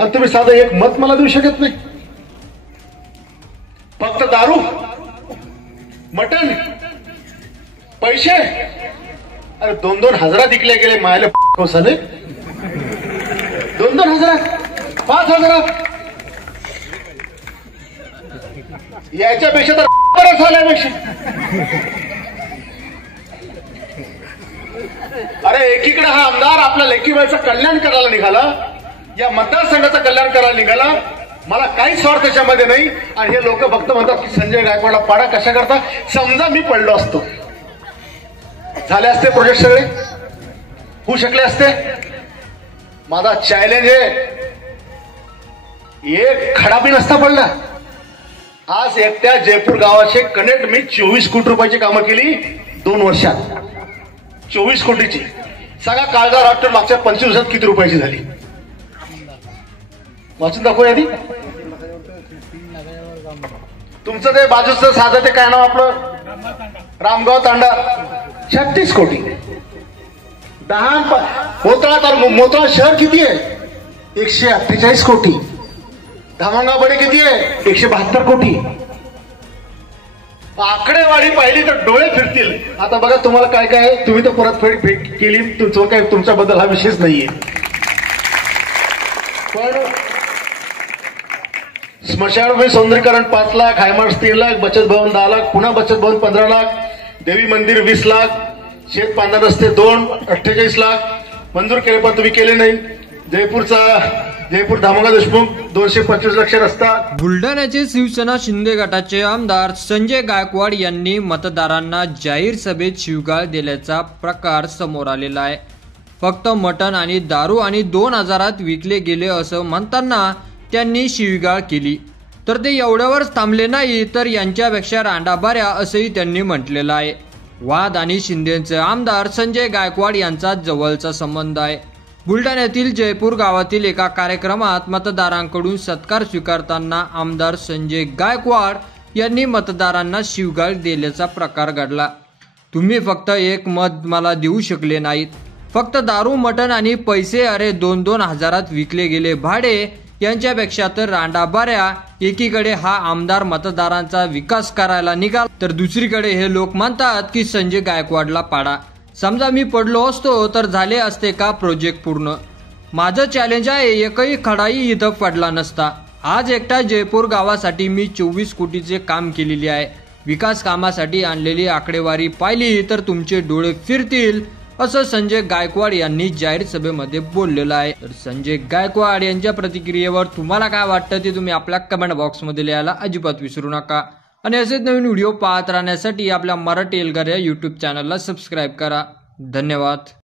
आणि तुम्ही साधं एक मत मला देऊ शकत नाही. फक्त दारू, मटण, पैसे. अरे 2-2 हजारात विकले गेले मायला कोसाले. 2-2 हजारात, 5 हजारात. याच्यापेक्षा तर बरं झाल्यापेक्षा. अरे एकीकडे हा आमदार आपल्या लेकीबाईचं कल्याण करायला निघाला, या मतदारसंघाचं कल्याण करायला निघाला. मला काहीच स्वार्थ त्याच्यामध्ये नाही. आणि हे लोक फक्त म्हणतात की संजय गायकवाडला पाडा कशा करता. समजा मी पडलो असतो, झाले असते प्रोजेक्ट सगळे, होऊ शकले असते. माझा चॅलेंज आहे, एक खडा बी नसता पडला. आज एकट्या जयपूर गावाचे कनेक्ट मी 24 कोटी रुपयाची कामं केली 2 वर्षात. 24 कोटीची. सगळा काळजा राष्ट्र मागच्या 25 दिवसात किती रुपयाची झाली वाचून दाखवूया आधी. तुमचं ते बाजूचं साधं ते काय नाव आपलं, रामगाव तांडा, 36 कोटी. 10 मोतळा तर मोतळा शहर किती आहे, 148 कोटी. धामणगावकडे किती आहे, 172 कोटी. आकडेवारी पाहिली तर डोळे फिरतील. आता बघा तुम्हाला काय काय आहे, तुम्ही तर परतफेड केली, तुमचं काय, तुमच्याबद्दल हा विषयच नाहीये. पण स्मशानभूमी सौंदर्यीकरण 5 लाख, हायमार्ट 3 लाख, बचत भवन 10 लाख, पुन्हा बचत भवन 15 लाख, देवी मंदिर 20 लाख, शेत पांढरा रस्ते 2, 48 लाख मंजूर केले, पण तुम्ही केले नाही. जयपूर धामणगाव देशमुख 225 लक्ष रस्ता. बुलढाण्याचे शिवसेना शिंदे गटाचे आमदार संजय गायकवाड यांनी मतदारांना जाहीर सभेत शिवगाळ दिल्याचा प्रकार समोर आलेला आहे. फक्त मटण आणि दारू आणि 2 हजारात विकले गेले असं म्हणताना त्यांनी शिवीगाळ केली. तर ते एवढ्यावरच थांबले नाही, तर यांच्यापेक्षा रांडाबाऱ्या असंही त्यांनी म्हटलेलं आहे. वाद आणि शिंदेचे आमदार संजय गायकवाड यांचा जवळचा संबंध आहे. बुलढाण्यातील जयपूर गावातील एका कार्यक्रमात मतदारांकडून सत्कार स्वीकारताना आमदार संजय गायकवाड यांनी मतदारांना शिवगाळ दिल्याचा प्रकार घडला. तुम्ही फक्त एक मत मला देऊ शकले नाहीत. फक्त दारू, मटण आणि पैसे. अरे 2-2 हजारात विकले गेले भाडे. यांच्यापेक्षा तर रांडाबाऱ्या. एकीकडे हा आमदार मतदारांचा विकास करायला निघाला, तर दुसरीकडे हे लोक म्हणतात की संजय गायकवाडला पाडा. समजा मी पडलो असतो तर झाले असते का प्रोजेक्ट पूर्ण. माझं चॅलेंज आहे, एकही खडाई इथं पडला नसता. आज एकटा जयपूर गावासाठी मी 24 कोटीचे काम केलेले आहे. विकास कामासाठी आणलेली आकडेवारी पाहिली तर तुमचे डोळे फिरतील, असं संजय गायकवाड यांनी जाहीर सभेमध्ये बोललेलं आहे. तर संजय गायकवाड यांच्या प्रतिक्रियेवर तुम्हाला काय वाटतं ते तुम्ही आपल्या कमेंट बॉक्समध्ये लिहायला अजिबात विसरू नका. आणि असेच नवीन व्हिडिओ पाहत राहण्यासाठी आपल्या मराठी एल्गार या यूट्यूब चॅनलला सबस्क्राईब करा. धन्यवाद.